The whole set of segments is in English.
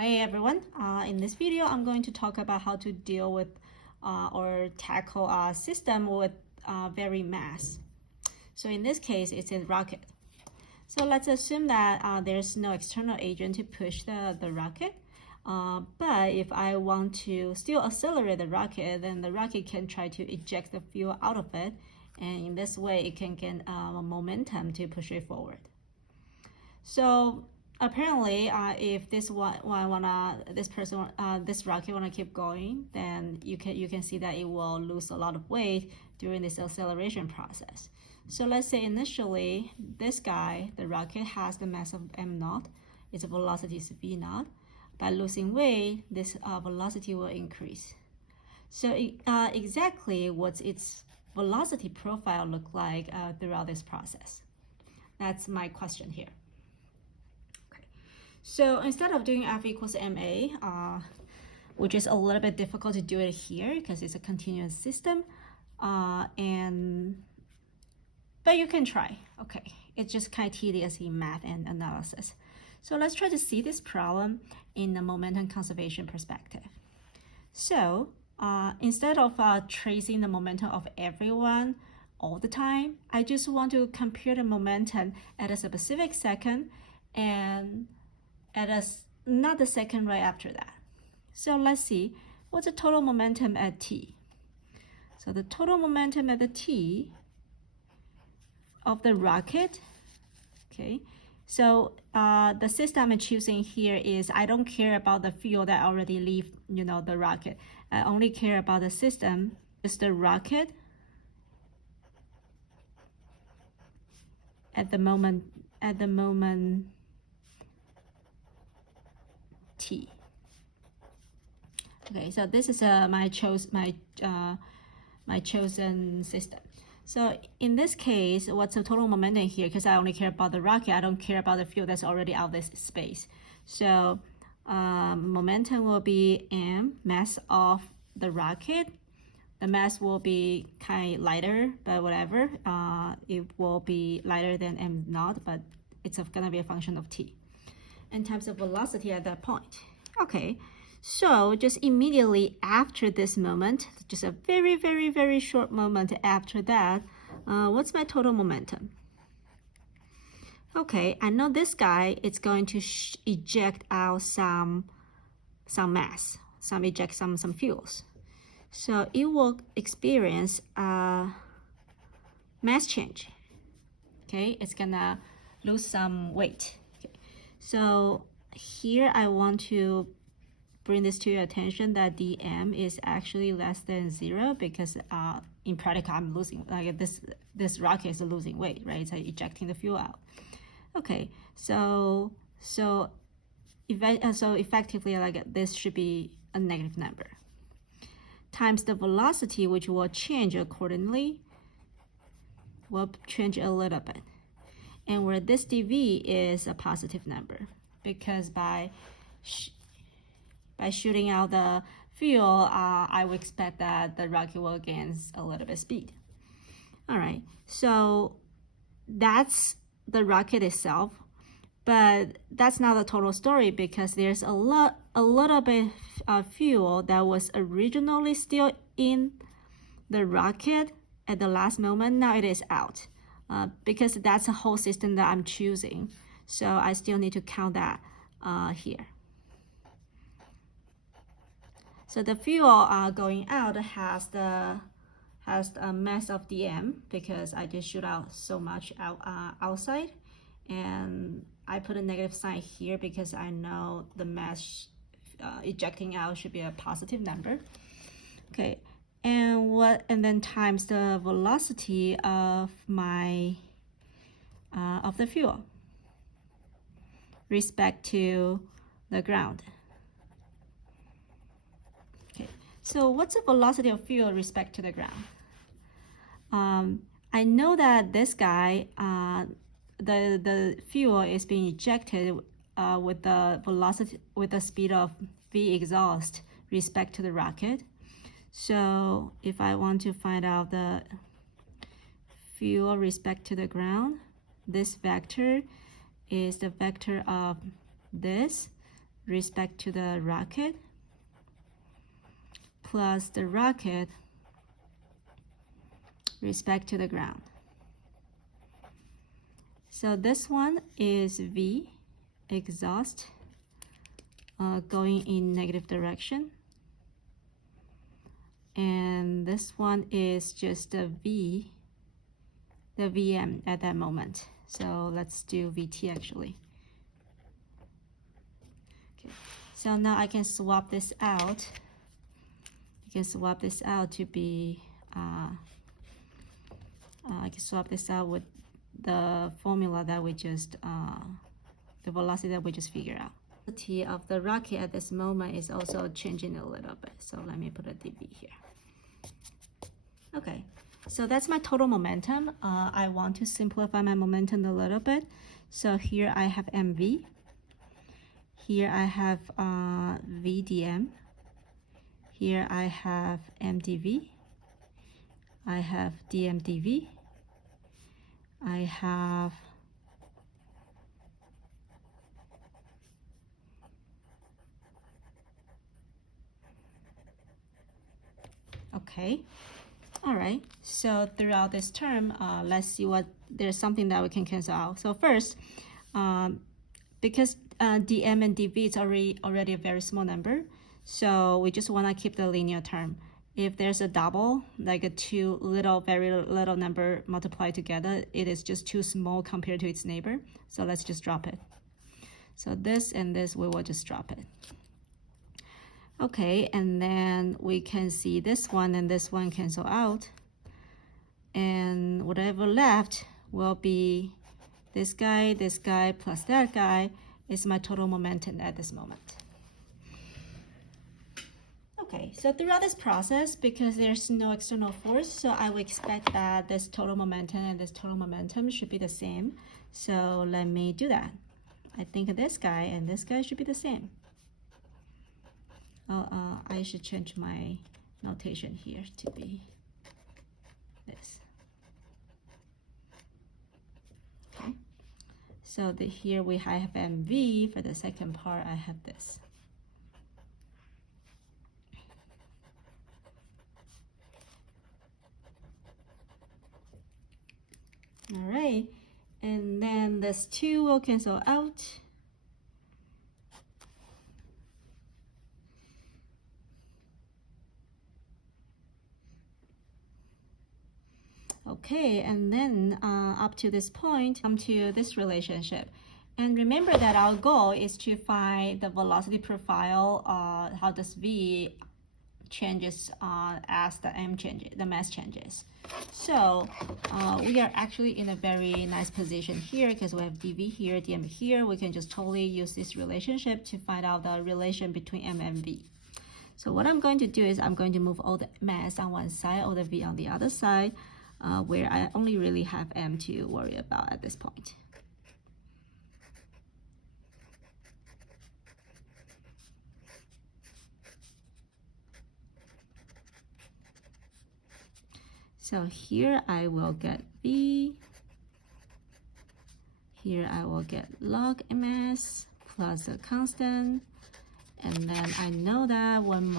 Hey everyone, in this video I'm going to talk about how to deal with or tackle a system with very mass. So in this case it's a rocket. So let's assume that there's no external agent to push the rocket. But if I want to still accelerate the rocket, then the rocket can try to eject the fuel out of it, and in this way it can gain momentum to push it forward. So apparently, if this rocket wanna keep going, then you can see that it will lose a lot of weight during this acceleration process. So let's say initially this guy, the rocket, has the mass of m0, its velocity is v0. By losing weight, this velocity will increase. So exactly what's its velocity profile look like throughout this process? That's my question here. So instead of doing F equals ma, which is a little bit difficult to do it here because it's a continuous system, but you can try. Okay, it's just kind of tedious in math and analysis. So let's try to see this problem in a momentum conservation perspective. So instead of tracing the momentum of everyone all the time, I just want to compare the momentum at a specific second and at another second right after that. So let's see what's the total momentum at t. So the total momentum at the t of the rocket, okay. So the system I'm choosing here is I don't care about the fuel that already leave the rocket. I only care about the system. It's the rocket at the moment t. Okay, so this is my chosen system. So in this case, what's the total momentum here? Because I only care about the rocket, I don't care about the fuel that's already out of this space. So momentum will be m, mass of the rocket. The mass will be kind of lighter, but whatever. It will be lighter than m0, but it's gonna be a function of t. And times the velocity at that point. Okay, so just immediately after this moment, just a very, very, very short moment after that, what's my total momentum? Okay, I know this guy is going to eject out some mass, eject some fuels. So it will experience a mass change. Okay, it's gonna lose some weight. Okay. So here I want to bring this to your attention that dm is actually less than 0 because in practical I'm losing, like this rocket is losing weight, right? It's ejecting the fuel out. Okay, so effectively, like this should be a negative number times the velocity, which will change accordingly, will change a little bit, and where this dv is a positive number because by shooting out the fuel, I would expect that the rocket will gain a little bit speed. All right, so that's the rocket itself, but that's not the total story because there's a little bit of fuel that was originally still in the rocket at the last moment. Now it is out because that's a whole system that I'm choosing. So I still need to count that here. So the fuel going out has a mass of dm because I just shoot out so much outside, and I put a negative sign here because I know the mass ejecting out should be a positive number. Okay, and then times the velocity of my of the fuel respect to the ground. So what's the velocity of fuel respect to the ground? I know that this guy, the fuel is being ejected with the velocity, with the speed of v exhaust respect to the rocket. So if I want to find out the fuel respect to the ground, this vector is the vector of this respect to the rocket plus the rocket respect to the ground. So this one is V, exhaust, going in negative direction. And this one is just a V, the VM at that moment. So let's do VT actually. Okay. So now I can swap this out. I can swap this out to be, I can swap this out with the formula that we just, the velocity that we just figured out. The velocity of the rocket at this moment is also changing a little bit. So let me put a dV here. Okay, so that's my total momentum. I want to simplify my momentum a little bit. So here I have mv. Here I have vdm. Here I have mdv. I have dmdv. I have okay. All right, so throughout this term, let's see what there's something that we can cancel out. So first, because dm and dv is already a very small number, so we just want to keep the linear term. If there's a double, like a very little number multiplied together, it is just too small compared to its neighbor. So let's just drop it. So this and this, we will just drop it. Okay, and then we can see this one and this one cancel out. And whatever left will be this guy plus that guy is my total momentum at this moment. Okay, so throughout this process, because there's no external force, so I would expect that this total momentum and this total momentum should be the same. So let me do that. I think this guy and this guy should be the same. I should change my notation here to be this. Okay. So here we have mv. For the second part, I have this. All right, and then this 2 will cancel out. Okay, and then up to this point, come to this relationship. And remember that our goal is to find the velocity profile, how does V changes as the M changes, the mass changes. So we are actually in a very nice position here because we have dV here, dm here. We can just totally use this relationship to find out the relation between M and V. So what I'm going to do is I'm going to move all the mass on one side, all the V on the other side, where I only really have M to worry about at this point. So here I will get V, here I will get log ms plus a constant, and then I know that when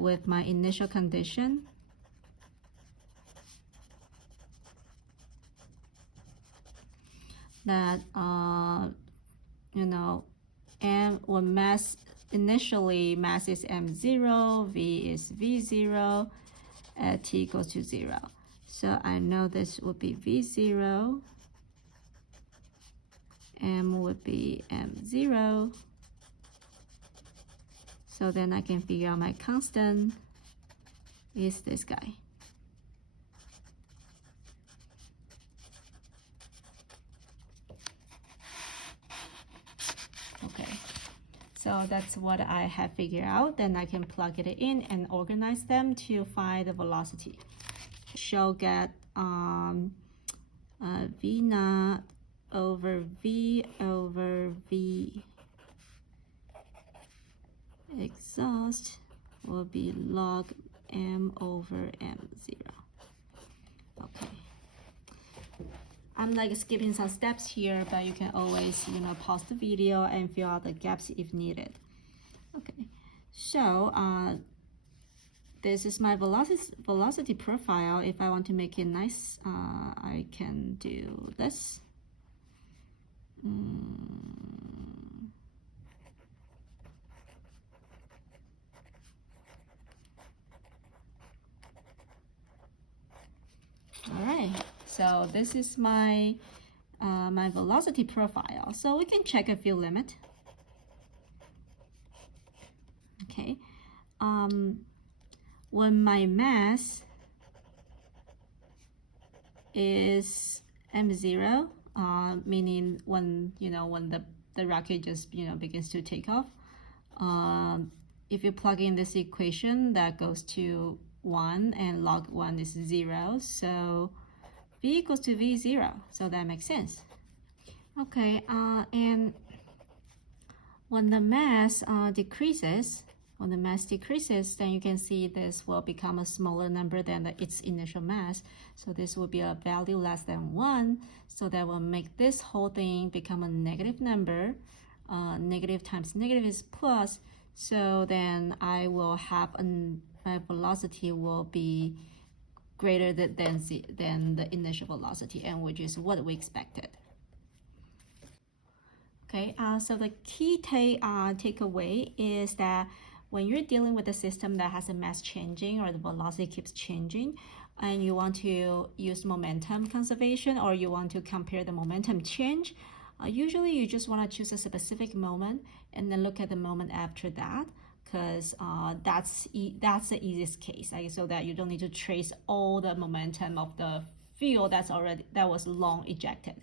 with my initial condition, that M when mass initially mass is m0, v is v0 at t equals to 0. So I know this would be v0, m would be m0. So then I can figure out my constant is this guy. Okay, so that's what I have figured out. Then I can plug it in and organize them to find the velocity. Shall get v naught over v over v exhaust will be log m over m0. Okay, I'm like skipping some steps here, but you can always, you know, pause the video and fill out the gaps if needed. Okay, so this is my velocity profile. If I want to make it nice, I can do this. All right, so this is my my velocity profile. So we can check a few limits. Okay, when my mass is m0, meaning when, you know, when the rocket just, you know, begins to take off, if you plug in this equation, that goes to 1 and log 1 is 0, so v equals to v0, so that makes sense. Okay, and when the mass decreases, then you can see this will become a smaller number than its initial mass. So this will be a value less than 1. So that will make this whole thing become a negative number. Negative times negative is plus. So then I will have my velocity will be greater than the initial velocity, and which is what we expected. Okay, so the key takeaway is that when you're dealing with a system that has a mass changing or the velocity keeps changing, and you want to use momentum conservation or you want to compare the momentum change, usually you just want to choose a specific moment and then look at the moment after that, because that's the easiest case, right? So that you don't need to trace all the momentum of the field that was long ejected.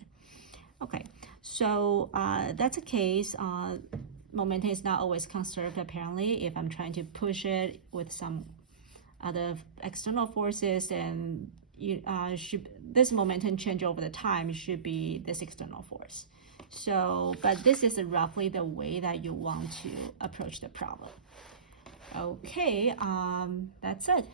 Okay, so that's a case. Momentum is not always conserved, apparently. If I'm trying to push it with some other external forces, then this momentum change over the time should be this external force. So, but this is roughly the way that you want to approach the problem. Okay, that's it.